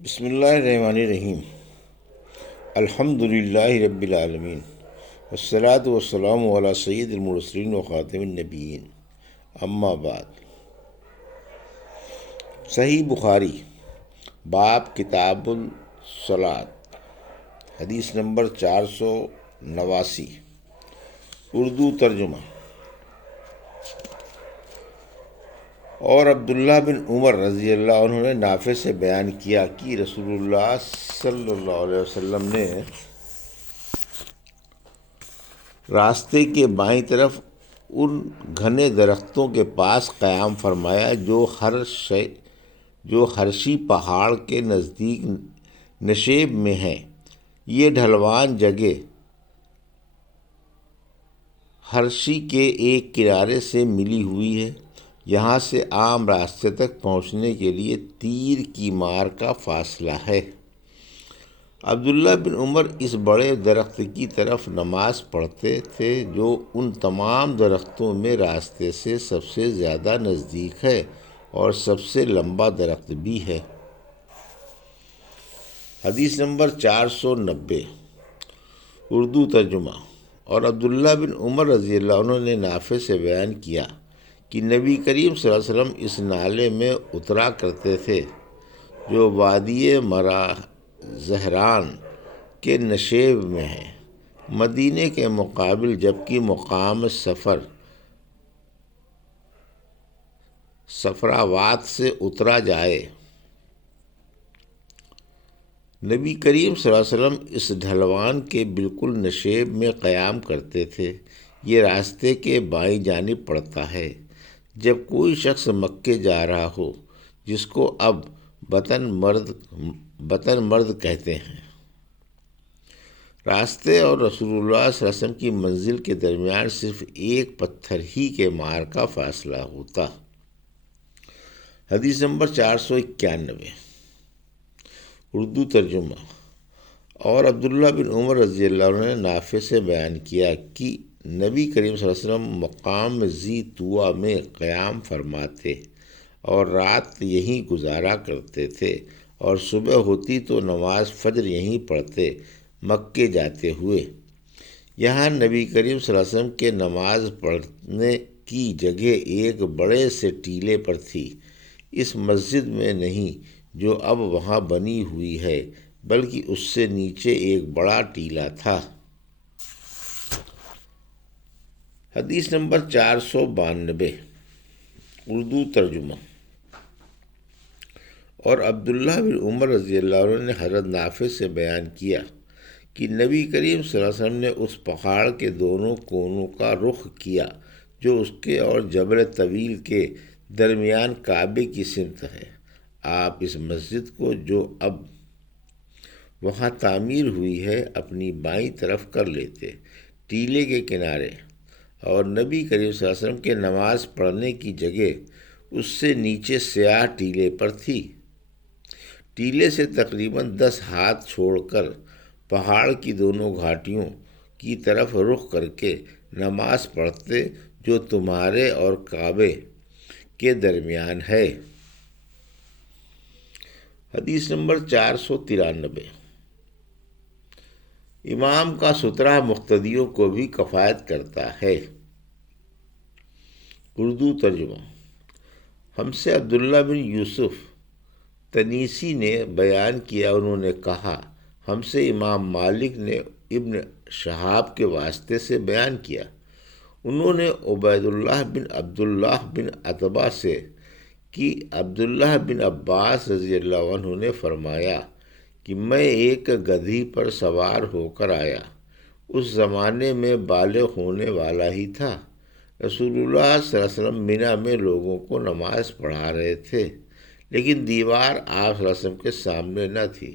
بسم اللہ الرحمن الرحیم۔ الحمد للہ رب العالمین، والصلاة والسلام علی سید المرسلین و خاتم النبیین، اما بعد۔ صحیح بخاری، باب کتاب الصلاۃ، حدیث نمبر 489، اردو ترجمہ۔ اور عبداللہ بن عمر رضی اللہ عنہ نے نافع سے بیان کیا کہ رسول اللہ صلی اللہ علیہ وسلم نے راستے کے بائیں طرف ان گھنے درختوں کے پاس قیام فرمایا جو ہرشی پہاڑ کے نزدیک نشیب میں ہیں۔ یہ ڈھلوان جگہ ہرشی کے ایک کنارے سے ملی ہوئی ہے۔ یہاں سے عام راستے تک پہنچنے کے لیے تیر کی مار کا فاصلہ ہے۔ عبداللہ بن عمر اس بڑے درخت کی طرف نماز پڑھتے تھے جو ان تمام درختوں میں راستے سے سب سے زیادہ نزدیک ہے اور سب سے لمبا درخت بھی ہے۔ حدیث نمبر 490، اردو ترجمہ۔ اور عبداللہ بن عمر رضی اللہ عنہ نے نافع سے بیان کیا کہ نبی کریم صلی اللہ علیہ وسلم اس نالے میں اترا کرتے تھے جو وادی مرا زہران کے نشیب میں ہے، مدینے کے مقابل، جبکہ مقام صفراوات سے اترا جائے۔ نبی کریم صلی اللہ علیہ وسلم اس ڈھلوان کے بالکل نشیب میں قیام کرتے تھے۔ یہ راستے کے بائیں جانب پڑتا ہے۔ جب کوئی شخص مکے جا رہا ہو، جس کو اب بطن مرد کہتے ہیں، راستے اور رسول اللہ صلی اللہ علیہ وسلم کی منزل کے درمیان صرف ایک پتھر ہی کے مار کا فاصلہ ہوتا۔ حدیث نمبر 491، اردو ترجمہ۔ اور عبداللہ بن عمر رضی اللہ عنہ نے نافع سے بیان کیا کہ نبی کریم صلی اللہ علیہ وسلم مقام ذی طویٰ میں قیام فرماتے اور رات یہیں گزارا کرتے تھے، اور صبح ہوتی تو نماز فجر یہیں پڑھتے، مکے جاتے ہوئے۔ یہاں نبی کریم صلی اللہ علیہ وسلم کے نماز پڑھنے کی جگہ ایک بڑے سے ٹیلے پر تھی، اس مسجد میں نہیں جو اب وہاں بنی ہوئی ہے، بلکہ اس سے نیچے ایک بڑا ٹیلہ تھا۔ حدیث نمبر 492، اردو ترجمہ۔ اور عبداللہ بن عمر رضی اللہ عنہ نے حضرت نافع سے بیان کیا کہ نبی کریم صلی اللہ علیہ وسلم نے اس پہاڑ کے دونوں کونوں کا رخ کیا جو اس کے اور جبل طویل کے درمیان کعبے کی سمت ہے۔ آپ اس مسجد کو جو اب وہاں تعمیر ہوئی ہے اپنی بائیں طرف کر لیتے، ٹیلے کے کنارے، اور نبی کریم صلی اللہ علیہ وسلم کے نماز پڑھنے کی جگہ اس سے نیچے سیاہ ٹیلے پر تھی۔ ٹیلے سے تقریباً 10 ہاتھ چھوڑ کر پہاڑ کی دونوں گھاٹیوں کی طرف رخ کر کے نماز پڑھتے جو تمہارے اور کعبے کے درمیان ہے۔ حدیث نمبر 493، امام کا سترہ مقتدیوں کو بھی کفایت کرتا ہے۔ اردو ترجمہ۔ ہم سے عبداللہ بن یوسف تنیسی نے بیان کیا، انہوں نے کہا ہم سے امام مالک نے ابن شہاب کے واسطے سے بیان کیا، انہوں نے عبید اللہ بن عبداللہ بن عتبہ سے کہ عبداللہ بن عباس رضی اللہ عنہ نے فرمایا کہ میں ایک گدھی پر سوار ہو کر آیا، اس زمانے میں بالغ ہونے والا ہی تھا۔ رسول اللہ صلی اللہ علیہ وسلم منی میں لوگوں کو نماز پڑھا رہے تھے، لیکن دیوار آپ صلی اللہ علیہ وسلم کے سامنے نہ تھی۔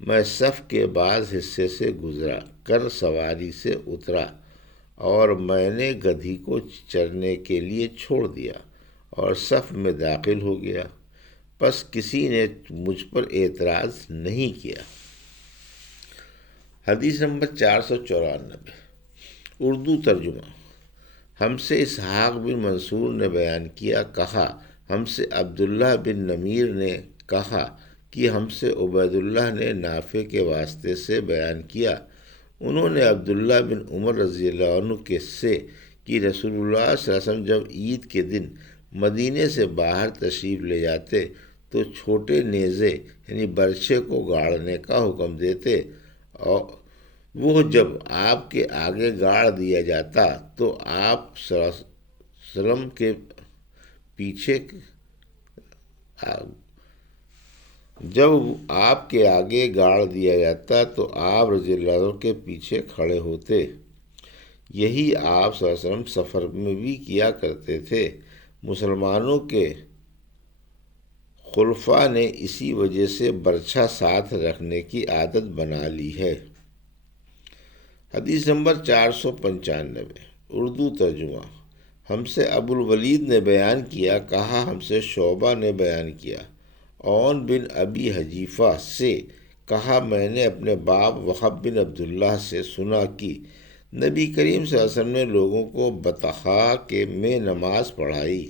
میں صف کے بعض حصے سے گزرا کر سواری سے اترا، اور میں نے گدھی کو چرنے کے لیے چھوڑ دیا اور صف میں داخل ہو گیا، پس کسی نے مجھ پر اعتراض نہیں کیا۔ حدیث نمبر 494، اردو ترجمہ۔ ہم سے اسحاق بن منصور نے بیان کیا، کہا ہم سے عبداللہ بن نمیر نے کہا کہ ہم سے عبید اللہ نے نافع کے واسطے سے بیان کیا، انہوں نے عبداللہ بن عمر رضی اللہ عنہ کے سے کہ رسول اللہ صلی اللہ علیہ وسلم جب عید کے دن مدینے سے باہر تشریف لے جاتے تو چھوٹے نیزے یعنی برچھے کو گاڑنے کا حکم دیتے، اور وہ جب آپ کے آگے گاڑ دیا جاتا تو آپ صلی اللہ علیہ وسلم کے پیچھے جب آپ کے آگے گاڑ دیا جاتا تو آپ رضی اللہ عنہ کے پیچھے کھڑے ہوتے۔ یہی آپ صلی اللہ علیہ وسلم سفر میں بھی کیا کرتے تھے۔ مسلمانوں کے خلفاء نے اسی وجہ سے برچھا ساتھ رکھنے کی عادت بنا لی ہے۔ حدیث نمبر 495، اردو ترجمہ۔ ہم سے ابو الولید نے بیان کیا، کہا ہم سے شعبہ نے بیان کیا، عون بن ابی حذیفہ سے کہا میں نے اپنے باپ وہب بن عبداللہ سے سنا کہ نبی کریم صلی اللہ علیہ وسلم نے لوگوں کو بطحا کے میں نماز پڑھائی۔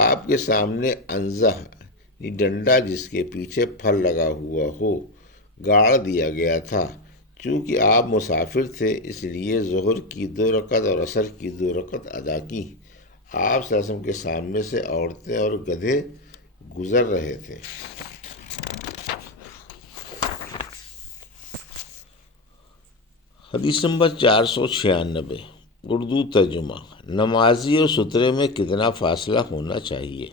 آپ کے سامنے انزہ ڈنڈا جس کے پیچھے پھل لگا ہوا ہو گاڑ دیا گیا تھا۔ چونکہ آپ مسافر تھے اس لیے ظہر کی 2 رکعت اور عصر کی 2 رکعت ادا کی۔ آپ صلی اللہ علیہ وسلم کے سامنے سے عورتیں اور گدھے گزر رہے تھے۔ حدیث نمبر 496، اردو ترجمہ۔ نمازی اور سترے میں کتنا فاصلہ ہونا چاہیے؟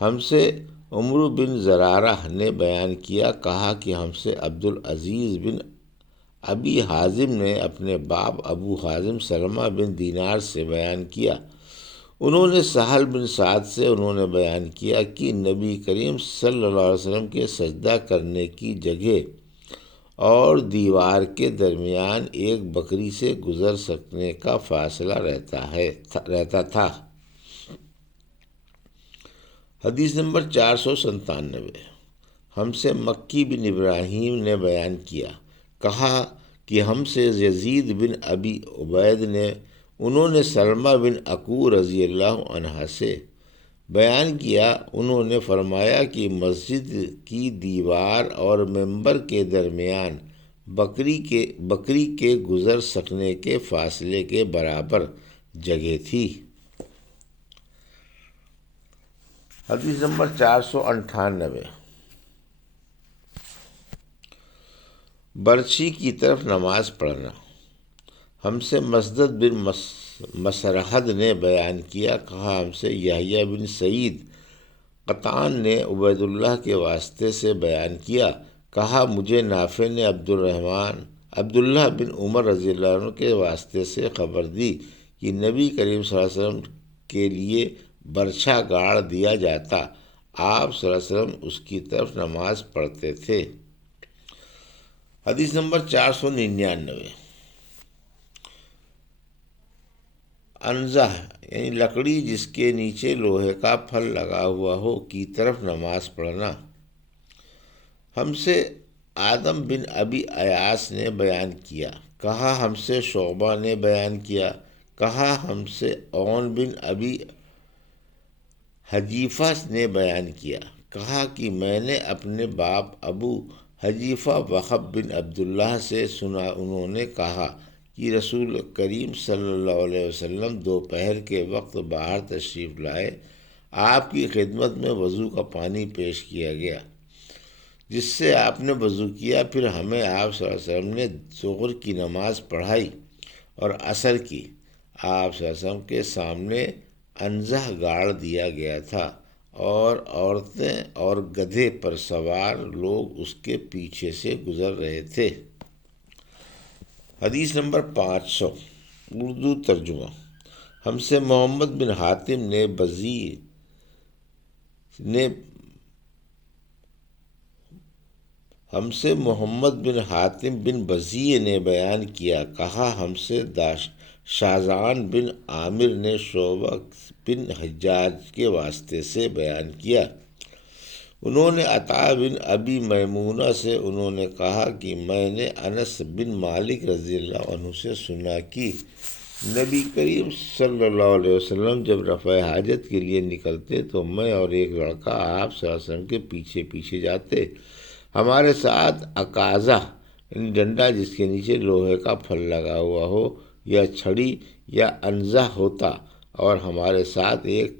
ہم سے عمرو بن زرارہ نے بیان کیا، کہا کہ ہم سے عبدالعزیز بن ابی حازم نے اپنے باپ ابو حازم سلمہ بن دینار سے بیان کیا، انہوں نے سہل بن سعد سے انہوں نے بیان کیا کہ نبی کریم صلی اللہ علیہ وسلم کے سجدہ کرنے کی جگہ اور دیوار کے درمیان ایک بکری سے گزر سکنے کا فاصلہ رہتا تھا۔ حدیث نمبر 497، ہم سے مکی بن ابراہیم نے بیان کیا، کہا کہ ہم سے یزید بن ابی عبید نے انہوں نے سلمہ بن عقو رضی اللہ عنہ سے بیان کیا، انہوں نے فرمایا کہ مسجد کی دیوار اور منبر کے درمیان بکری کے گزر سکنے کے فاصلے کے برابر جگہ تھی۔ حدیث نمبر 498، برچھی کی طرف نماز پڑھنا۔ ہم سے مسدد بن مسرحد نے بیان کیا، کہا ہم سے یحییٰ بن سعید قطان نے عبید اللہ کے واسطے سے بیان کیا، کہا مجھے نافع نے عبداللہ بن عمر رضی اللہ عنہ کے واسطے سے خبر دی کہ نبی کریم صلی اللہ علیہ وسلم کے لیے برچھا گاڑ دیا جاتا، آپ صلی اللہ علیہ وسلم اس کی طرف نماز پڑھتے تھے۔ حدیث نمبر 499، انزہ یعنی لکڑی جس کے نیچے لوہے کا پھل لگا ہوا ہو کی طرف نماز پڑھنا۔ ہم سے آدم بن ابی ایاس نے بیان کیا، کہا ہم سے شعبہ نے بیان کیا، کہا ہم سے عون بن ابی حذیفہ نے بیان کیا، کہا کہ میں نے اپنے باپ ابو حذیفہ وہب بن عبداللہ سے سنا، انہوں نے کہا کہ رسول کریم صلی اللہ علیہ وسلم دوپہر کے وقت باہر تشریف لائے، آپ کی خدمت میں وضو کا پانی پیش کیا گیا، جس سے آپ نے وضو کیا، پھر ہمیں آپ صلی اللہ علیہ وسلم نے ظہر کی نماز پڑھائی اور عصر کی۔ آپ صلی اللہ علیہ وسلم کے سامنے انزہ گاڑ دیا گیا تھا اور عورتیں اور گدھے پر سوار لوگ اس کے پیچھے سے گزر رہے تھے۔ حدیث نمبر 500، اردو ترجمہ۔ ہم سے محمد بن حاتم بن بزیع نے بیان کیا، کہا ہم سے شاذان بن عامر نے شعبہ بن حجاج کے واسطے سے بیان کیا، انہوں نے عطا بن ابی میمونہ سے انہوں نے کہا کہ میں نے انس بن مالک رضی اللہ عنہ سے سنا کہ نبی کریم صلی اللہ علیہ وسلم جب رفع حاجت کے لیے نکلتے تو میں اور ایک لڑکا آپ صلی اللہ علیہ وسلم کے پیچھے پیچھے جاتے۔ ہمارے ساتھ اکازہ یعنی ڈنڈا جس کے نیچے لوہے کا پھل لگا ہوا ہو یا چھڑی یا انزہ ہوتا، اور ہمارے ساتھ ایک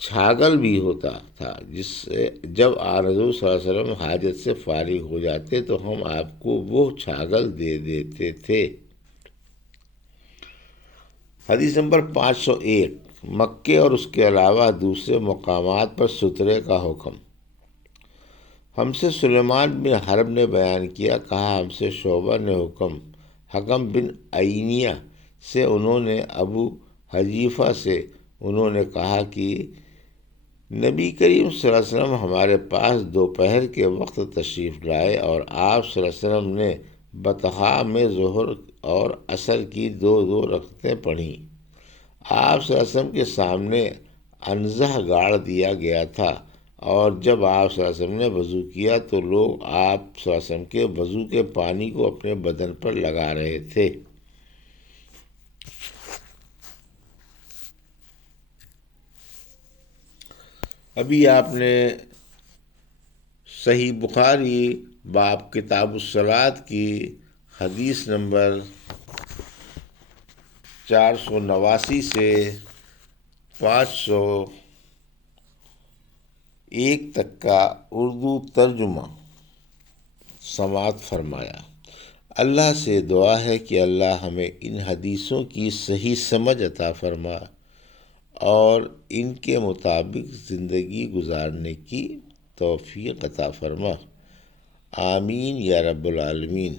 چھاگل بھی ہوتا تھا، جس سے جب حضور صلی اللہ علیہ وسلم حاجت سے فارغ ہو جاتے تو ہم آپ کو وہ چھاگل دے دیتے تھے۔ حدیث نمبر 501، مکے اور اس کے علاوہ دوسرے مقامات پر سترے کا حکم۔ ہم سے سلیمان بن حرب نے بیان کیا، کہا ہم سے شعبہ نے حکم بن عینیہ سے، انہوں نے ابو حذیفہ سے انہوں نے کہا کہ نبی کریم صلی اللہ علیہ وسلم ہمارے پاس دوپہر کے وقت تشریف لائے اور آپ صلی اللہ علیہ وسلم نے بطحاء میں ظہر اور عصر کی دو رکعتیں پڑھیں۔ آپ صلی اللہ علیہ وسلم کے سامنے انزہ گاڑ دیا گیا تھا، اور جب آپ صلی اللہ علیہ وسلم نے وضو کیا تو لوگ آپ صلی اللہ علیہ وسلم کے وضو کے پانی کو اپنے بدن پر لگا رہے تھے۔ ابھی آپ نے صحیح بخاری باب کتاب الصلاۃ کی حدیث نمبر 489 سے 501 تک کا اردو ترجمہ سماعت فرمایا۔ اللہ سے دعا ہے کہ اللہ ہمیں ان حدیثوں کی صحیح سمجھ عطا فرما اور ان کے مطابق زندگی گزارنے کی توفیق عطا فرما، آمین یا رب العالمین۔